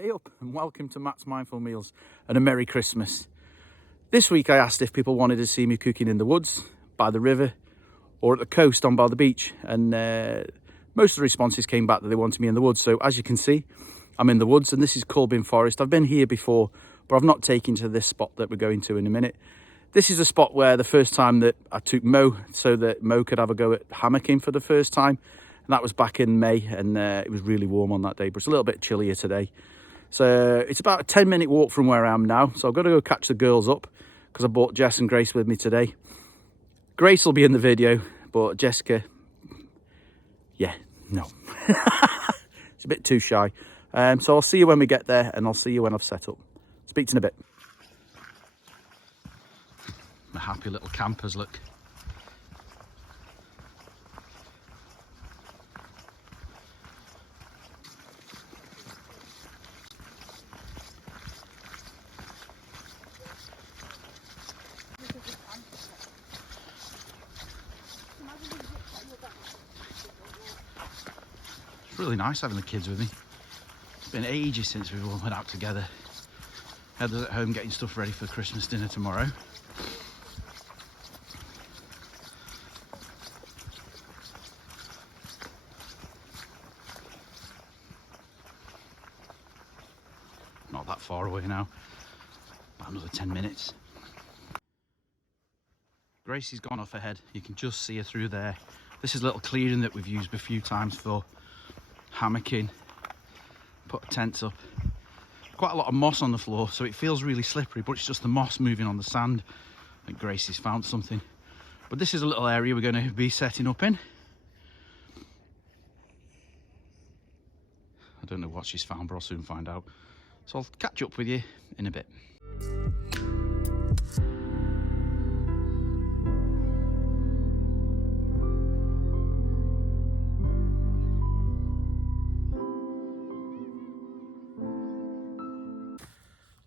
Hey up and welcome to Matt's Mindful Meals and a Merry Christmas. This week I asked if people wanted to see me cooking in the woods, by the river or at the coast on by the beach, and most of the responses came back that they wanted me in the woods. So as you can see, I'm in the woods and this is Culbin Forest. I've been here before, but I've not taken to this spot that we're going to in a minute. This is a spot where the first time that I took Mo so that Mo could have a go at hammocking for the first time, and that was back in May, and it was really warm on that day, but it's a little bit chillier today. So it's about a 10-minute walk from where I am now. So I've got to go catch the girls up because I brought Jess and Grace with me today. Grace will be in the video, but Jessica, yeah, no. She's a bit too shy. So I'll see you when we get there, and I'll see you when I've set up. Speak to you in a bit. My happy little campers, look. It's really nice having the kids with me. It's been ages since we've all went out together. Heather's at home getting stuff ready for Christmas dinner tomorrow. Not that far away now, about another 10 minutes. Gracie's gone off ahead, you can just see her through there. This is a little clearing that we've used a few times for hammocking, put tents up. Quite a lot of moss on the floor, so it feels really slippery, but it's just the moss moving on the sand. I think Gracie's found something. But this is a little area we're going to be setting up in. I don't know what she's found, but I'll soon find out. So I'll catch up with you in a bit.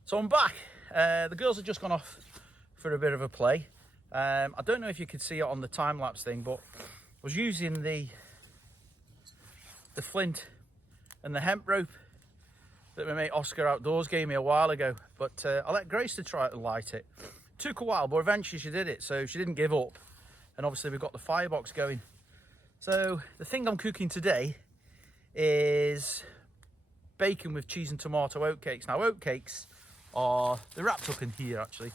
So I'm back. The girls have just gone off for a bit of a play. I don't know if you could see it on the time-lapse thing, but I was using the flint and the hemp rope that my mate Oscar Outdoors gave me a while ago. But I let Grace to try to light it. Took a while, but eventually she did it, so she didn't give up. And obviously we've got the firebox going. So the thing I'm cooking today is bacon with cheese and tomato oatcakes. Now oatcakes they're wrapped up in here actually.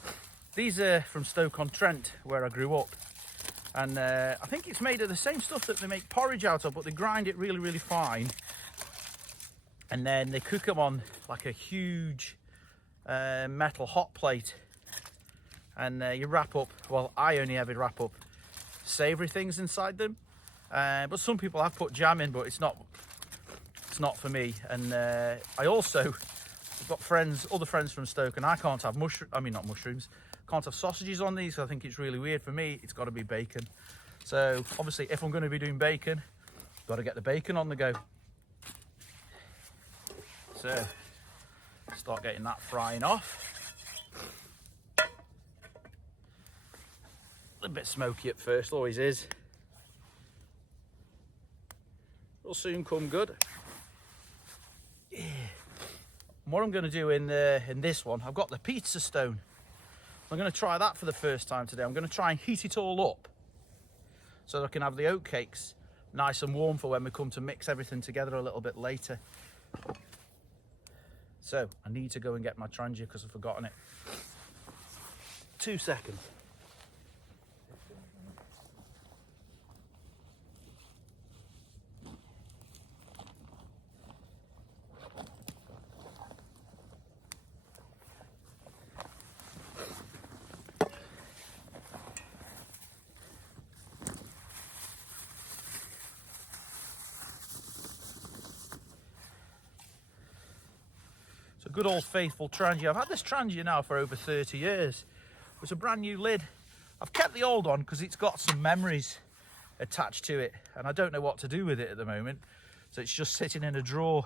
These are from Stoke-on-Trent, where I grew up, and I think it's made of the same stuff that they make porridge out of, but they grind it really, really fine, and then they cook them on like a huge metal hot plate, and you wrap up, well, I only ever wrap up savoury things inside them, but some people have put jam in, but it's not for me. And I've got other friends from Stoke, and I can't have can't have sausages on these. So I think it's really weird. For me, it's got to be bacon. So obviously, if I'm going to be doing bacon, got to get the bacon on the go. So start getting that frying off. A little bit smoky at first, always is. It'll soon come good. Yeah. And what I'm going to do in this one, I've got the pizza stone. I'm going to try that for the first time today. I'm going to try and heat it all up so that I can have the oatcakes nice and warm for when we come to mix everything together a little bit later. So I need to go and get my trangia because I've forgotten it. 2 seconds. Good old faithful trangia. I've had this trangia now for over 30 years. It's a brand new lid. I've kept the old one because it's got some memories attached to it, and I don't know what to do with it at the moment. So it's just sitting in a drawer.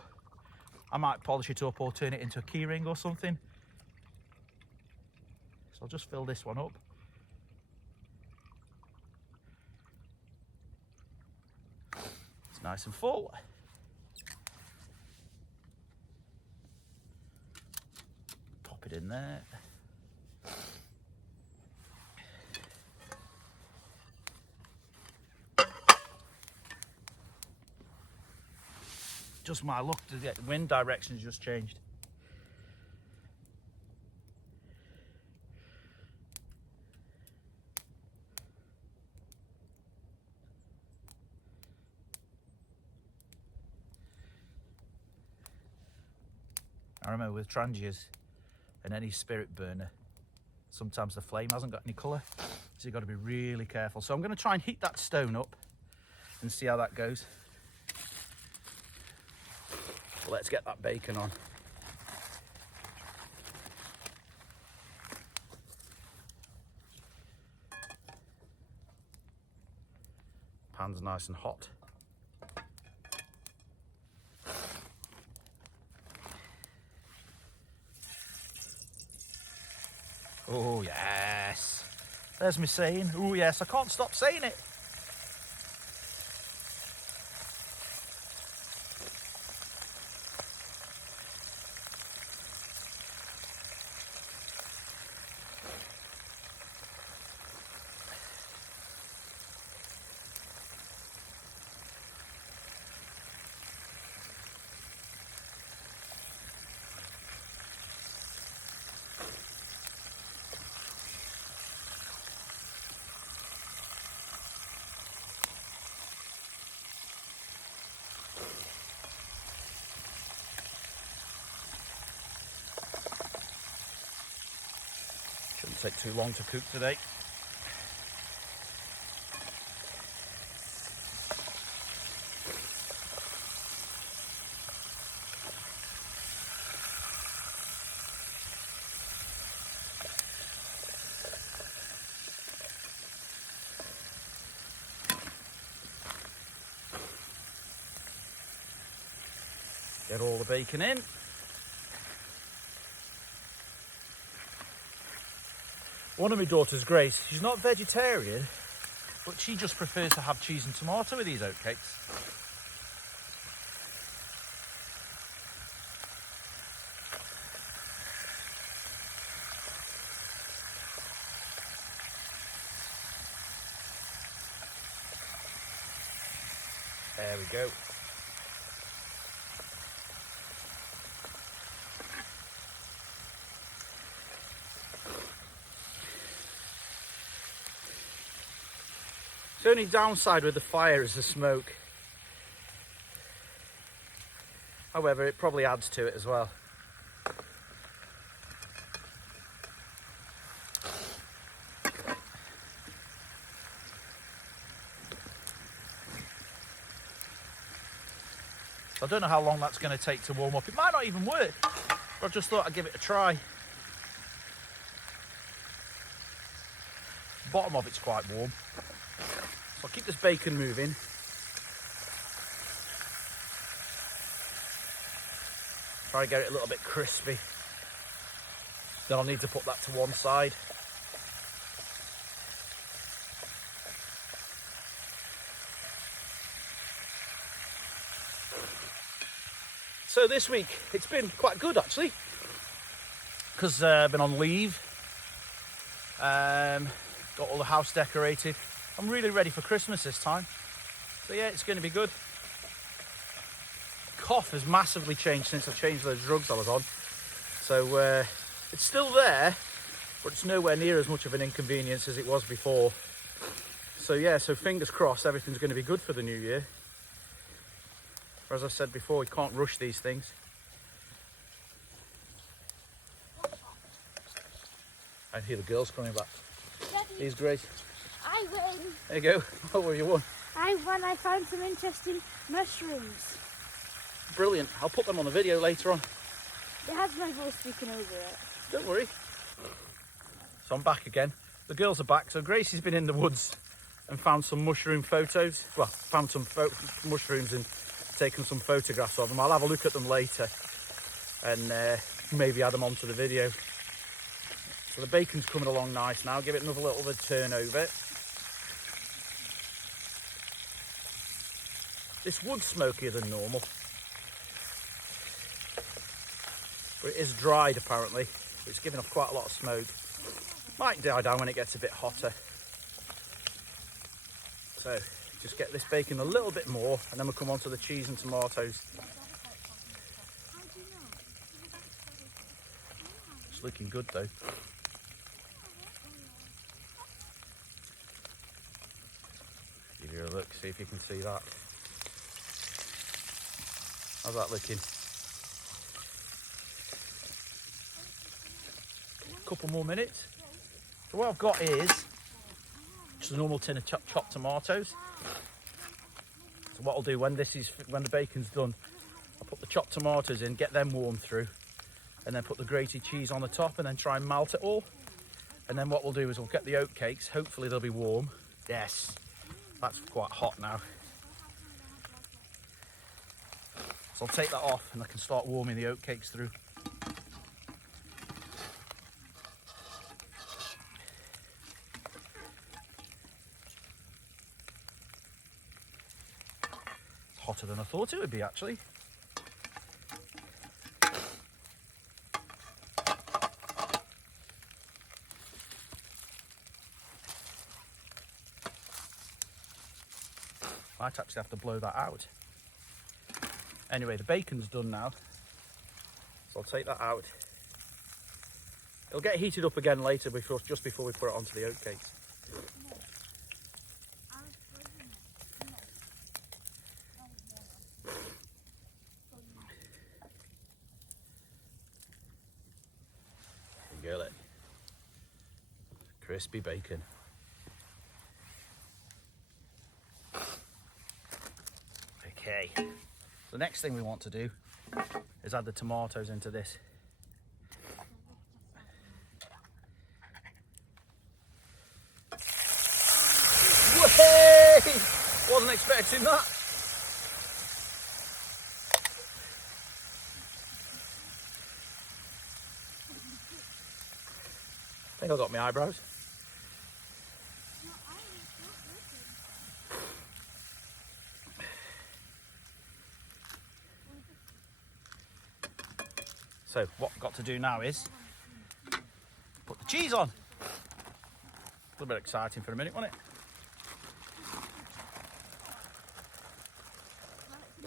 I might polish it up or turn it into a key ring or something. So I'll just fill this one up. It's nice and full. it in there. Just my luck, the wind direction's just changed. I remember with transiers and any spirit burner, sometimes the flame hasn't got any colour, so you've got to be really careful. So I'm going to try and heat that stone up and see how that goes. Let's get that bacon on. Pan's nice and hot. Oh yes, there's me saying, oh yes, I can't stop saying it. Shouldn't take too long to cook today. Get all the bacon in. One of my daughters, Grace, she's not vegetarian, but she just prefers to have cheese and tomato with these oatcakes. There we go. The only downside with the fire is the smoke. However, it probably adds to it as well. I don't know how long that's going to take to warm up. It might not even work, but I just thought I'd give it a try. The bottom of it's quite warm. So I'll keep this bacon moving. Try and get it a little bit crispy. Then I'll need to put that to one side. So this week, it's been quite good actually, because I've been on leave, got all the house decorated. I'm really ready for Christmas this time. So yeah, it's going to be good. Cough has massively changed since I changed those drugs I was on. So it's still there, but it's nowhere near as much of an inconvenience as it was before. So yeah, so fingers crossed everything's going to be good for the new year. As I said before, we can't rush these things. I hear the girls coming back. Daddy, Here's Grace. I win. There you go. What were you won? I won. I found some interesting mushrooms. Brilliant. I'll put them on the video later on. It has my voice speaking over it. Don't worry. So I'm back again. The girls are back. So Gracie's been in the woods and found some mushroom photos. Well, found some mushrooms and taken some photographs of them. I'll have a look at them later and maybe add them onto the video. So the bacon's coming along nice now. Give it another little bit of turn over. This wood's smokier than normal, but it is dried apparently. It's giving off quite a lot of smoke. Might die down when it gets a bit hotter. So just get this bacon a little bit more, and then we'll come on to the cheese and tomatoes. It's looking good though. Give you a look, see if you can see that. How's that looking? Couple more minutes. So what I've got is just a normal tin of chopped tomatoes. So what I'll do when the bacon's done, I'll put the chopped tomatoes in, get them warmed through, and then put the grated cheese on the top, and then try and melt it all. And then what we'll do is we'll get the oatcakes. Hopefully they'll be warm. Yes, that's quite hot now. So I'll take that off and I can start warming the oatcakes through. It's hotter than I thought it would be, actually. Might actually have to blow that out. Anyway, the bacon's done now, so I'll take that out. It'll get heated up again later, just before we put it onto the oatcakes. There you go, look. Crispy bacon. Okay. The next thing we want to do is add the tomatoes into this. Whey! Wasn't expecting that. I think I got my eyebrows. So what I've got to do now is put the cheese on. A little bit exciting for a minute, wasn't it?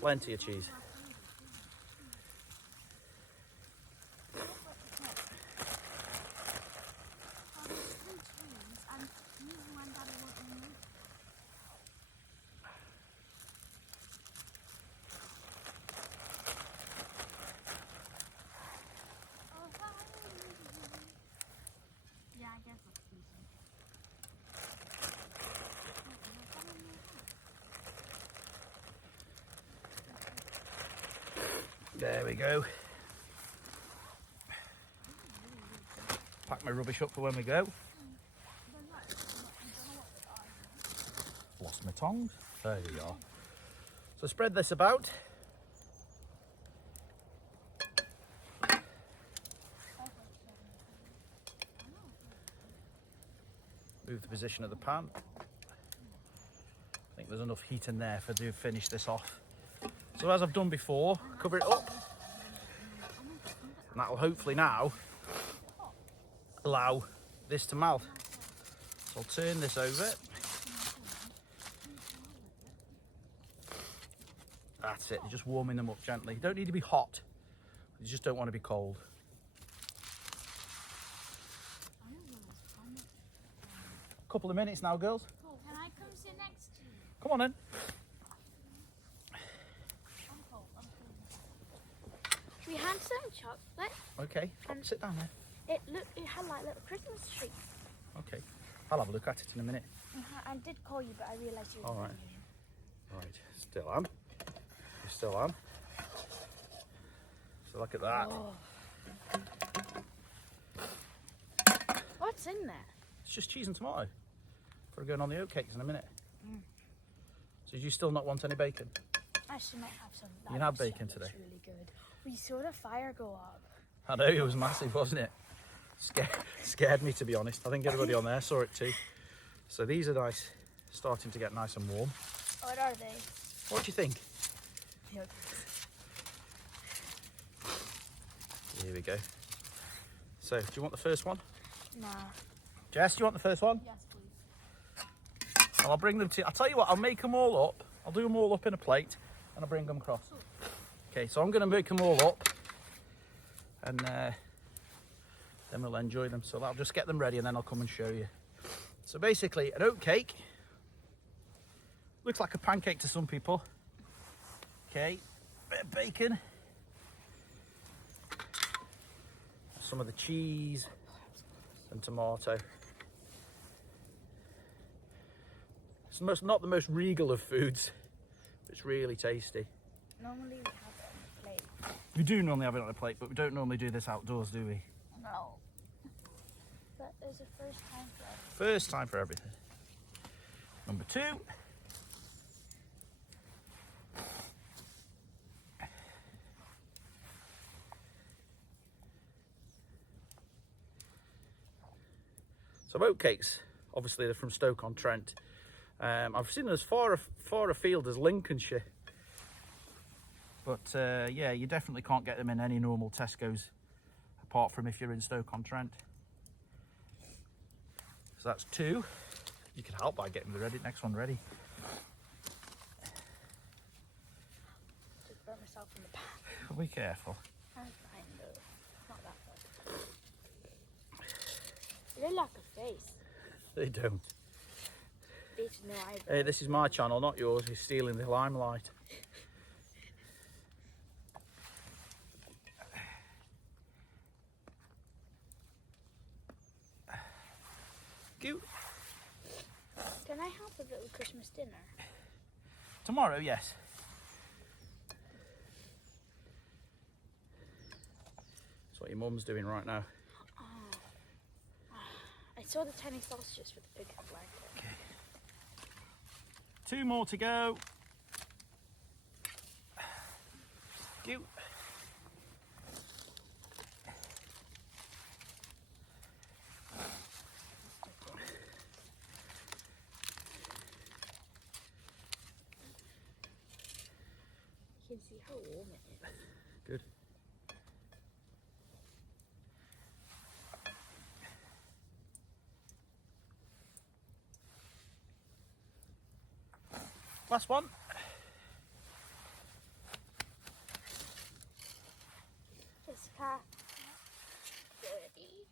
Plenty of cheese. There we go. Pack my rubbish up for when we go. Lost my tongs. There you are. So spread this about. Move the position of the pan. I think there's enough heat in there to finish this off. So as I've done before, cover it up, and that will hopefully now allow this to melt. So I'll turn this over. That's it, you're just warming them up gently. You don't need to be hot, you just don't want to be cold. A couple of minutes now, girls. Can I come sit next to you? Come on then. We had some chocolate. Okay, sit down there. It had like little Christmas trees. Okay, I'll have a look at it in a minute. I did call you, but I realised you were All right. ringing. Right, still am. You still am. So look at that. Oh. What's in there? It's just cheese and tomato. For going on the oatcakes in a minute. So do you still not want any bacon? I should might have some. You can have bacon today. It's really good. We saw the fire go up. I know, it was massive, wasn't it? Scared me, to be honest. I think everybody on there saw it too. So these are nice, starting to get nice and warm. What are they? What do you think? Yeah. Here we go. So, do you want the first one? Nah. Jess, do you want the first one? Yes, please. Well, I'll bring them to you. I'll tell you what, I'll make them all up. I'll do them all up in a plate and I'll bring them across. Okay, so I'm going to make them all up and then we'll enjoy them. So I'll just get them ready and then I'll come and show you. So basically, an oat cake. Looks like a pancake to some people. Okay, bit of bacon. Some of the cheese and tomato. It's not the most regal of foods, but it's really tasty. Normally we have it on the plate. We do normally have it on a plate, but we don't normally do this outdoors, do we? No. But there's a first time for everything. First time for everything. Number 2. So Oatcakes, obviously they're from Stoke-on-Trent. I've seen them as far afield as Lincolnshire. But yeah, you definitely can't get them in any normal Tesco's, apart from if you're in Stoke-on-Trent. So that's 2. You can help by getting the next one ready. Just burn myself in the pan. Be careful. I'm fine though. Not that bad. They look like a face. They don't. They should know eyebrows. Hey, this is my channel, not yours. He's stealing the limelight. Cute. Can I help with little Christmas dinner? Tomorrow, yes. That's what your mum's doing right now. I saw the tiny sausages with the big blanket. Okay. 2 more to go. Cute. You can see how warm it is. Good. Last one. Jessica. Dirty.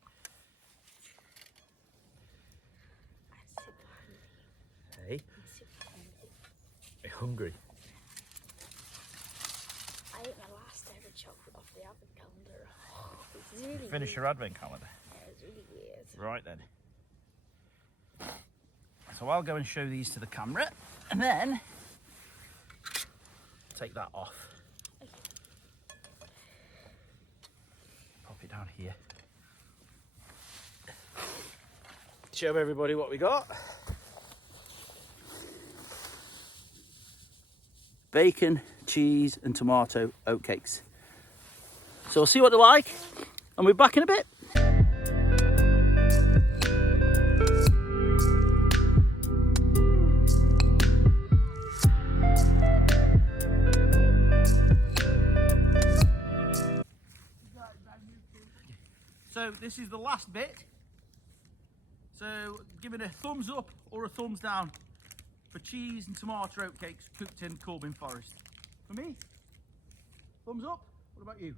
I'm super hungry. Hey, I'm super hungry. are you hungry? I ate my last ever chocolate off the advent calendar. It's really Finish weird. your advent calendar. Yeah, it's really weird. Right then. So I'll go and show these to the camera and then take that off. Okay. Pop it down here. Show everybody what we got. Bacon, cheese and tomato oatcakes. So we'll see what they're like and we'll be back in a bit. So this is the last bit. So give it a thumbs up or a thumbs down for cheese and tomato oatcakes cooked in Corbin Forest. For me, thumbs up. What about you?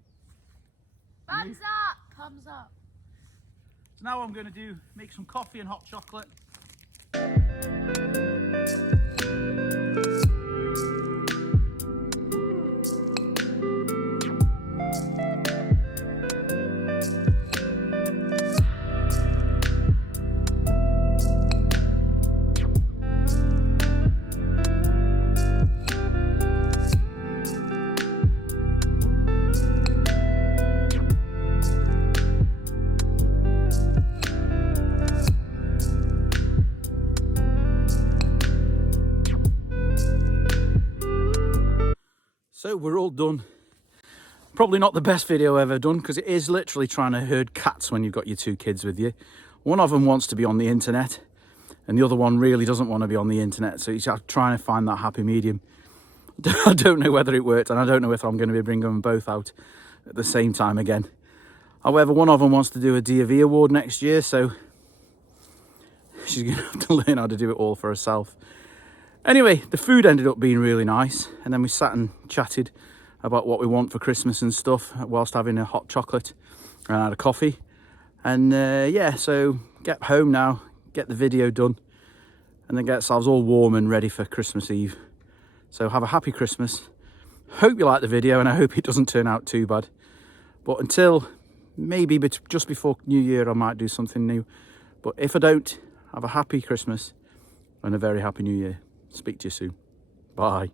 Thumbs up! Thumbs up. So now what I'm going to make some coffee and hot chocolate. So we're all done. Probably not the best video I've ever done because it is literally trying to herd cats when you've got your 2 kids with you. One of them wants to be on the internet and the other one really doesn't want to be on the internet. So he's trying to find that happy medium. I don't know whether it worked and I don't know if I'm going to be bringing them both out at the same time again. However, one of them wants to do a D&V award next year, so she's going to have to learn how to do it all for herself. Anyway, the food ended up being really nice, and then we sat and chatted about what we want for Christmas and stuff whilst having a hot chocolate and had a coffee. And yeah, so get home now, get the video done, and then get ourselves all warm and ready for Christmas Eve. So have a happy Christmas. Hope you like the video, and I hope it doesn't turn out too bad. But until maybe just before New Year, I might do something new. But if I don't, have a happy Christmas and a very happy New Year. Speak to you soon. Bye.